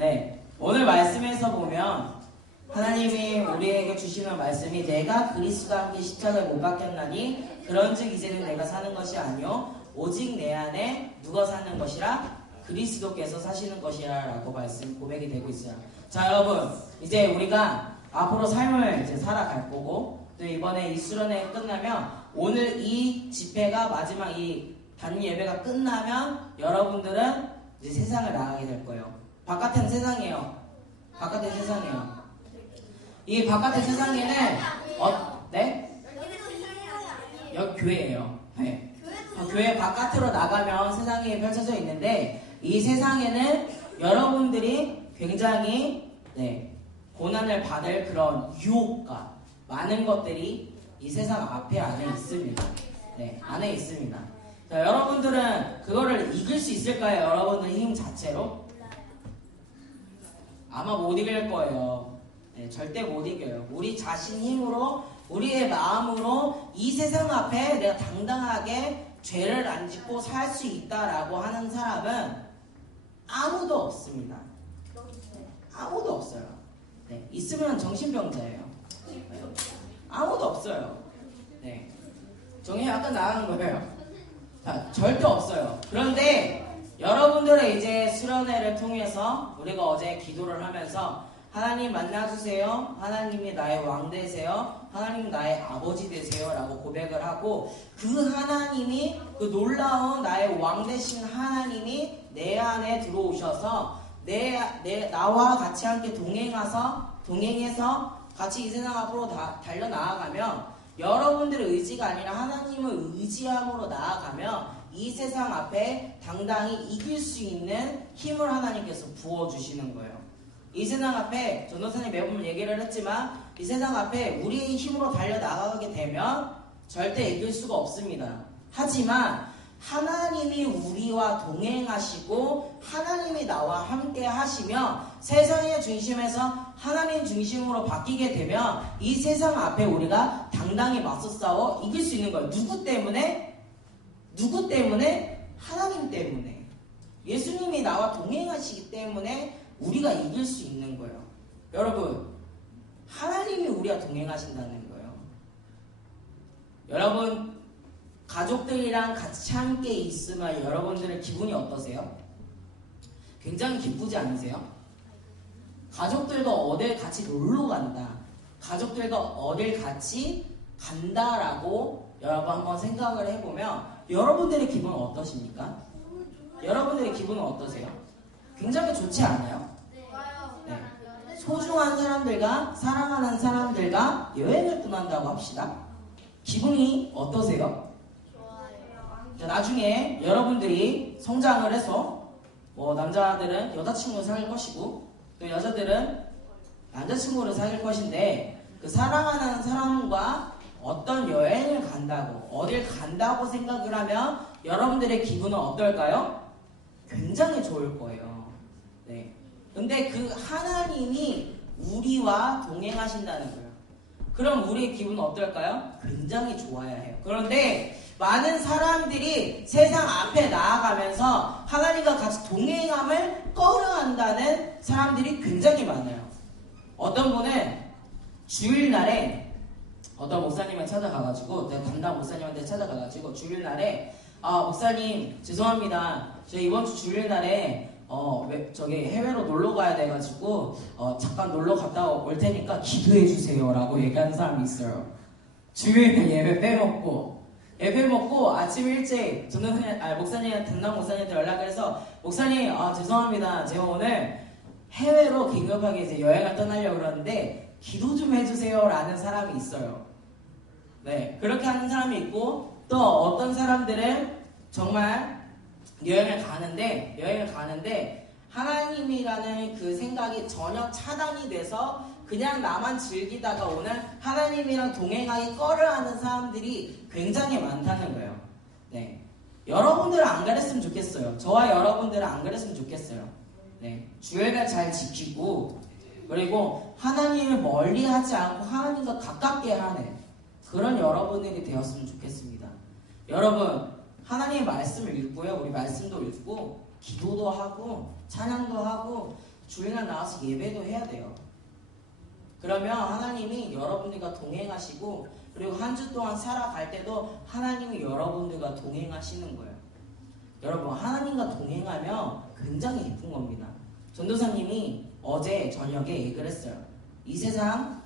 네, 오늘 말씀에서 보면 하나님이 우리에게 주시는 말씀이 내가 그리스도와 함께 십자가에 못 박혔나니 그런즉 이제는 내가 사는 것이 아니요 오직 내 안에 누가 사는 것이라 그리스도께서 사시는 것이라 라고 말씀 고백이 되고 있어요. 자, 여러분, 이제 우리가 앞으로 삶을 이제 살아갈 거고 또 이번에 이 수련회 끝나면 오늘 이 집회가 마지막 이 단위 예배가 끝나면 여러분들은 이제 세상을 나가게 될 거예요. 바깥은 세상이에요. 바깥은 세상이에요. 이 바깥의 세상에는 네? 여기 교회예요. 네. 교회 바깥으로 나가면 세상이 펼쳐져 있는데 이 세상에는 여러분들이 굉장히 고난을 받을 그런 유혹과 많은 것들이 이 세상 안에 있습니다. 네, 안에 있습니다. 자, 여러분들은 그거를 이길 수 있을까요? 여러분들 힘 자체로? 아마 못 이길 거예요. 네, 절대 못 이겨요. 우리 자신 힘으로, 우리의 마음으로 이 세상 앞에 내가 당당하게 죄를 안 짓고 살 수 있다라고 하는 사람은 아무도 없습니다. 아무도 없어요. 네, 있으면 정신병자예요. 아무도 없어요. 네, 정신이 약간 나가는 거예요. 자, 절대 없어요. 그런데 여러분들의 이제 수련회를 통해서 우리가 어제 기도를 하면서 하나님 만나주세요. 하나님이 나의 왕 되세요. 하나님 나의 아버지 되세요. 라고 고백을 하고 그 하나님이 그 놀라운 나의 왕 되신 하나님이 내 안에 들어오셔서 나와 같이 함께 동행해서 같이 이 세상 앞으로 달려나아가면 여러분들의 의지가 아니라 하나님을 의지함으로 나아가면 이 세상 앞에 당당히 이길 수 있는 힘을 하나님께서 부어주시는 거예요. 이 세상 앞에 전도사님 매번 얘기를 했지만 이 세상 앞에 우리의 힘으로 달려나가게 되면 절대 이길 수가 없습니다. 하지만 하나님이 우리와 동행하시고 하나님이 나와 함께 하시며 세상의 중심에서 하나님 중심으로 바뀌게 되면 이 세상 앞에 우리가 당당히 맞서 싸워 이길 수 있는 거예요. 누구 때문에? 누구 때문에? 하나님 때문에. 예수님이 나와 동행하시기 때문에 우리가 이길 수 있는 거예요. 여러분, 하나님이 우리와 동행하신다는 거예요. 여러분, 가족들이랑 같이 함께 있으면 여러분들의 기분이 어떠세요? 굉장히 기쁘지 않으세요? 가족들과 어딜 같이 놀러 간다. 가족들과 어딜 같이 간다라고 여러분 한번 생각을 해보면 여러분들의 기분은 어떠십니까? 여러분들의 기분은 어떠세요? 굉장히 좋지 않아요? 네. 소중한 사람들과 사랑하는 사람들과 여행을 떠난다고 합시다. 기분이 어떠세요? 자, 나중에 여러분들이 성장을 해서 남자들은 여자친구를 사귈 것이고 또 여자들은 남자친구를 사귈 것인데 그 사랑하는 사람과 어떤 여행을 간다고 어딜 간다고 생각을 하면 여러분들의 기분은 어떨까요? 굉장히 좋을 거예요. 네. 근데 그 하나님이 우리와 동행하신다는 거예요. 그럼 우리의 기분은 어떨까요? 굉장히 좋아야 해요. 그런데 많은 사람들이 세상 앞에 나아가면서 하나님과 같이 동행함을 꺼려한다는 사람들이 굉장히 많아요. 어떤 분은 주일날에 어떤 목사님을 찾아가가지고 담당 목사님한테 찾아가가지고 주일날에 목사님 죄송합니다. 저희 이번 주 주일날에 저기 해외로 놀러 가야 돼가지고 잠깐 놀러 갔다 올 테니까 기도해 주세요 라고 얘기하는 사람이 있어요. 주일날 예배 먹고 아침 일찍 담당 목사님한테 연락을 해서 목사님 죄송합니다. 제가 오늘 해외로 긴급하게 이제 여행을 떠나려고 그러는데 기도 좀 해주세요 라는 사람이 있어요. 네, 그렇게 하는 사람이 있고 또 어떤 사람들은 정말 여행을 가는데 하나님이라는 그 생각이 전혀 차단이 돼서 그냥 나만 즐기다가 오늘 하나님이랑 동행하기 꺼려하는 사람들이 굉장히 많다는 거예요. 네, 여러분들은 안 그랬으면 좋겠어요. 저와 여러분들은 안 그랬으면 좋겠어요. 네, 주일날 잘 지키고 그리고 하나님을 멀리하지 않고 하나님과 가깝게 하는 그런 여러분들이 되었으면 좋겠습니다. 여러분, 하나님의 말씀을 읽고요. 우리 말씀도 읽고 기도도 하고 찬양도 하고 주일날 나와서 예배도 해야 돼요. 그러면 하나님이 여러분들과 동행하시고 그리고 한 주 동안 살아갈 때도 하나님이 여러분들과 동행하시는 거예요. 여러분 하나님과 동행하면 굉장히 기쁜 겁니다. 전도사님이 어제 저녁에 얘기를 했어요. 이 세상,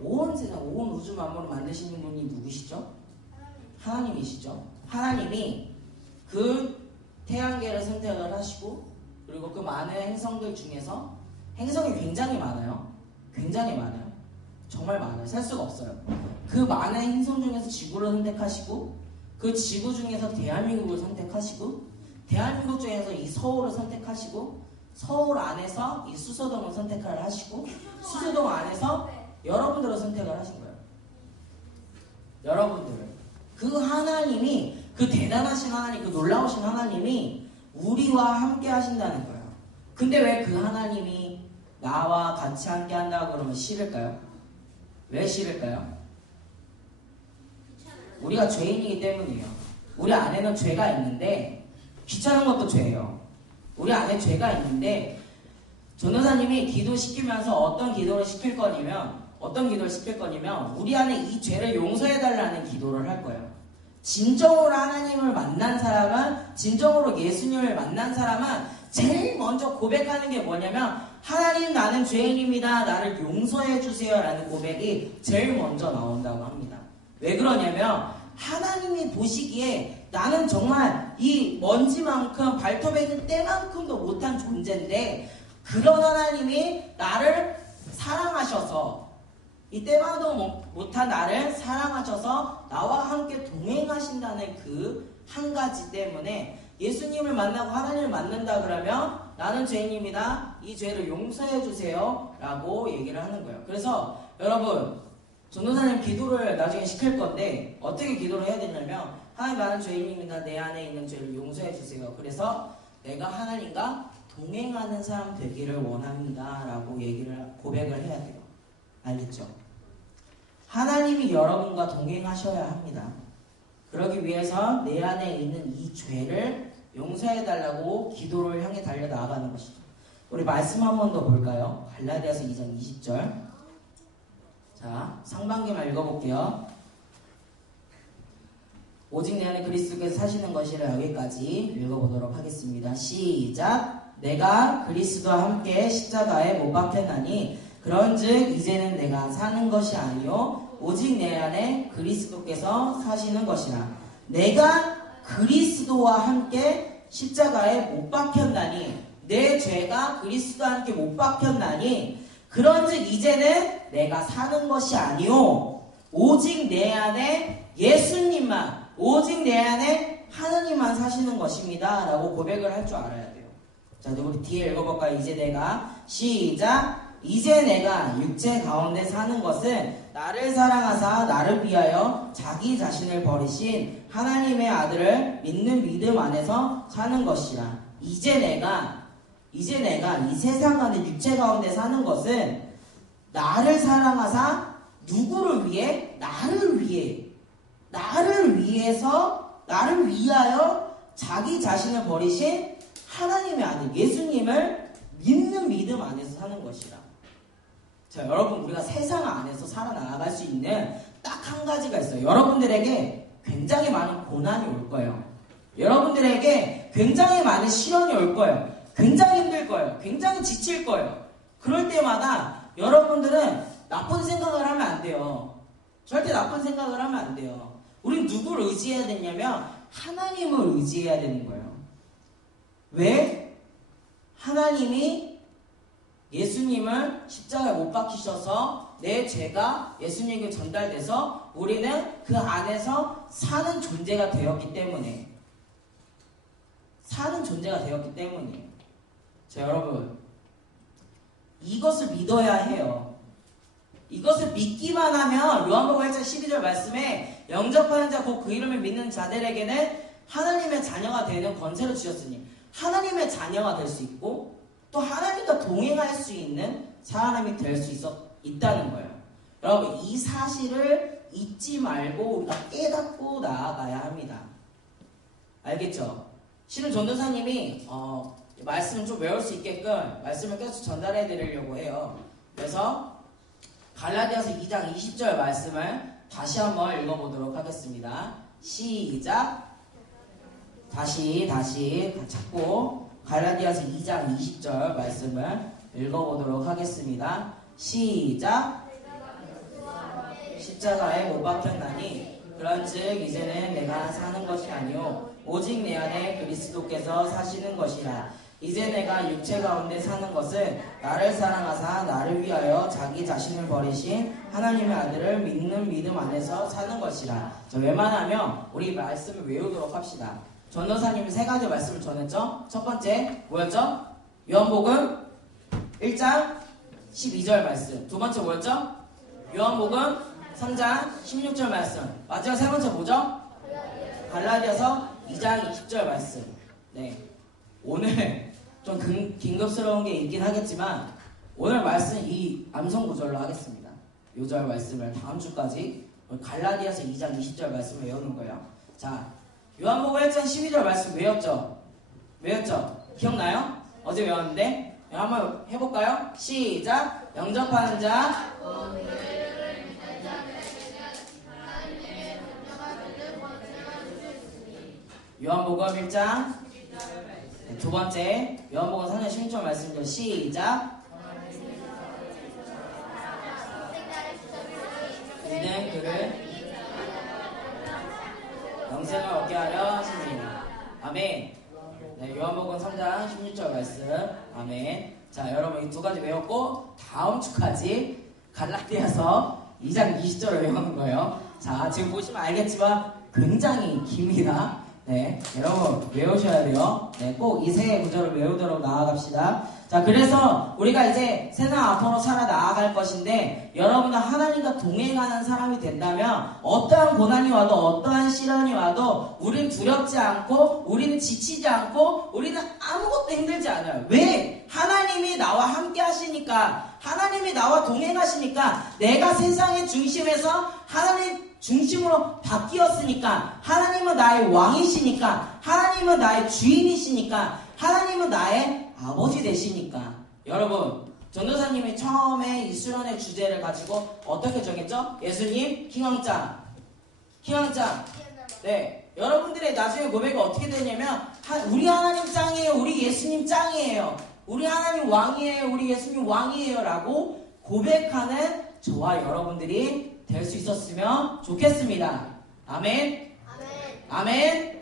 온 우주 만물을 만드시는 분이 누구시죠? 하나님이시죠. 하나님이 그 태양계를 선택을 하시고 그리고 그 많은 행성들 중에서 행성이 굉장히 많아요. 굉장히 많아요. 정말 많아요. 셀 수가 없어요. 그 많은 행성 중에서 지구를 선택하시고 그 지구 중에서 대한민국을 선택하시고 대한민국 중에서 이 서울을 선택하시고 서울 안에서 이 수서동을 선택을 하시고 수서동 안에서 여러분들을 선택을 하신 거예요. 여러분들을. 그 하나님이 그 대단하신 하나님, 그 놀라우신 하나님이 우리와 함께 하신다는 거예요. 근데 왜 그 하나님이 나와 같이 함께 한다고 그러면 싫을까요? 왜 싫을까요? 우리가 죄인이기 때문이에요. 우리 안에는 죄가 있는데 귀찮은 것도 죄예요. 우리 안에 죄가 있는데 전도사님이 기도시키면서 어떤 기도를 시킬 거냐면 우리 안에 이 죄를 용서해달라는 기도를 할 거예요. 진정으로 하나님을 만난 사람은, 진정으로 예수님을 만난 사람은 제일 먼저 고백하는 게 뭐냐면 하나님 나는 죄인입니다. 나를 용서해 주세요 라는 고백이 제일 먼저 나온다고 합니다. 왜 그러냐면 하나님이 보시기에 나는 정말 이 먼지만큼 발톱에 있는 때만큼도 못한 존재인데 그런 하나님이 나를 사랑하셔서 이 때만도 못한 나를 사랑하셔서 나와 함께 동행하신다는 그 한 가지 때문에 예수님을 만나고 하나님을 만난다 그러면 나는 죄인입니다. 이 죄를 용서해 주세요 라고 얘기를 하는 거예요. 그래서 여러분 전도사님 기도를 나중에 시킬 건데 어떻게 기도를 해야 되냐면 하나님 나는 죄인입니다. 내 안에 있는 죄를 용서해 주세요. 그래서 내가 하나님과 동행하는 사람 되기를 원합니다 라고 고백을 해야 돼요. 알겠죠? 하나님이 여러분과 동행하셔야 합니다. 그러기 위해서 내 안에 있는 이 죄를 용서해달라고 기도를 향해 달려나가는 것이죠. 우리 말씀 한 번 더 볼까요? 갈라디아서 2장 20절. 자, 상반기만 읽어볼게요. 오직 내 안에 그리스도께서 사시는 것이라 여기까지 읽어보도록 하겠습니다. 시작. 내가 그리스도와 함께 십자가에 못 박혔나니 그런즉 이제는 내가 사는 것이 아니요 오직 내 안에 그리스도께서 사시는 것이라. 내가 그리스도와 함께 십자가에 못 박혔나니 내 죄가 그리스도와 함께 못 박혔나니 그런즉 이제는 내가 사는 것이 아니요 오직 내 안에 예수님만 오직 내 안에 하느님만 사시는 것입니다 라고 고백을 할 줄 알아야 돼요. 자, 우리 뒤에 읽어볼까요? 이제 내가 시작. 이제 내가 육체 가운데 사는 것은 나를 사랑하사 나를 위하여 자기 자신을 버리신 하나님의 아들을 믿는 믿음 안에서 사는 것이라. 이제 내가 이 세상 안에 육체 가운데 사는 것은 나를 사랑하사 누구를 위해? 나를 위하여 자기 자신을 버리신 하나님의 아들 예수님을 믿는 믿음 안에서 사는 것이라. 자, 여러분 우리가 세상 안에서 살아나갈 수 있는 딱 한 가지가 있어요. 여러분들에게 굉장히 많은 고난이 올 거예요. 여러분들에게 굉장히 많은 시련이 올 거예요. 굉장히 힘들 거예요. 굉장히 지칠 거예요. 그럴 때마다 여러분들은 나쁜 생각을 하면 안 돼요. 절대 나쁜 생각을 하면 안 돼요. 우린 누구를 의지해야 되냐면 하나님을 의지해야 되는 거예요. 왜? 하나님이 예수님을 십자가에 못 박히셔서 내 죄가 예수님에게 전달돼서 우리는 그 안에서 사는 존재가 되었기 때문에 자, 여러분 이것을 믿어야 해요. 이것을 믿기만 하면 요한복음 1장 12절 말씀에 영접하는 자 곧 그 이름을 믿는 자들에게는 하나님의 자녀가 되는 권세를 주셨으니 하나님의 자녀가 될 수 있고 또 하나님과 동행할 수 있는 사람이 될 수 있다는 거예요. 여러분 이 사실을 잊지 말고 우리가 깨닫고 나아가야 합니다. 알겠죠? 실은 전도사님이 말씀을 좀 외울 수 있게끔 말씀을 계속 전달해 드리려고 해요. 그래서 갈라디아서 2장 20절 말씀을 다시 한번 읽어보도록 하겠습니다. 시작. 다시 찾고 갈라디아서 2장 20절 말씀을 읽어보도록 하겠습니다. 시작. 십자가에 못 박혔나니 그런즉 이제는 내가 사는 것이 아니요 오직 내 안에 그리스도께서 사시는 것이라. 이제 내가 육체 가운데 사는 것은 나를 사랑하사 나를 위하여 자기 자신을 버리신 하나님의 아들을 믿는 믿음 안에서 사는 것이라. 자, 웬만하면 우리 말씀을 외우도록 합시다. 전도사님이 세 가지 말씀을 전했죠. 첫 번째 뭐였죠? 요한복음 1장 12절 말씀. 두 번째 뭐였죠? 요한복음 3장 16절 말씀. 마지막 세 번째 뭐죠? 갈라디아서 2장 20절 말씀. 네, 오늘 좀 긴급스러운 게 있긴 하겠지만 오늘 말씀 이 암송 구절로 하겠습니다. 요절 말씀을 다음 주까지 갈라디아서 2장 20절 말씀을 외우는 거예요. 자, 요한복음 1장 12절 말씀 외웠죠? 기억나요? 어제 외웠는데 한번 해볼까요? 시작. 영접하는 자 요한복음 1장 두 번째 요한복음 3장 16절 말씀입니다. 시작. 이는 그를 영생을 얻게 하려 하십니다. 아멘. 네, 요한복음 3장 16절 말씀. 아멘. 자, 여러분 이 두 가지 외웠고 다음 주까지 갈라디아서 2장 20절을 외우는 거예요. 자, 지금 보시면 알겠지만 굉장히 깁니다. 네, 여러분 외우셔야 돼요. 네, 꼭 이 세 구절을 외우도록 나아갑시다. 자, 그래서 우리가 이제 세상 앞으로 살아 나아갈 것인데 여러분도 하나님과 동행하는 사람이 된다면 어떠한 고난이 와도 어떠한 시련이 와도 우리는 두렵지 않고 우리는 지치지 않고 우리는 아무것도 힘들지 않아요. 왜? 하나님이 나와 함께 하시니까, 하나님이 나와 동행하시니까, 내가 세상의 중심에서 하나님 중심으로 바뀌었으니까, 하나님은 나의 왕이시니까, 하나님은 나의 주인이시니까, 하나님은 나의 아버지 되시니까. 여러분, 전도사님이 처음에 이 수련의 주제를 가지고 어떻게 정했죠? 예수님 킹왕짱. 네, 여러분들의 나중에 고백이 어떻게 되냐면 우리 하나님 짱이에요, 우리 예수님 짱이에요, 우리 하나님 왕이에요, 우리 예수님 왕이에요 라고 고백하는 저와 여러분들이 될 수 있었으면 좋겠습니다. 아멘. 아멘.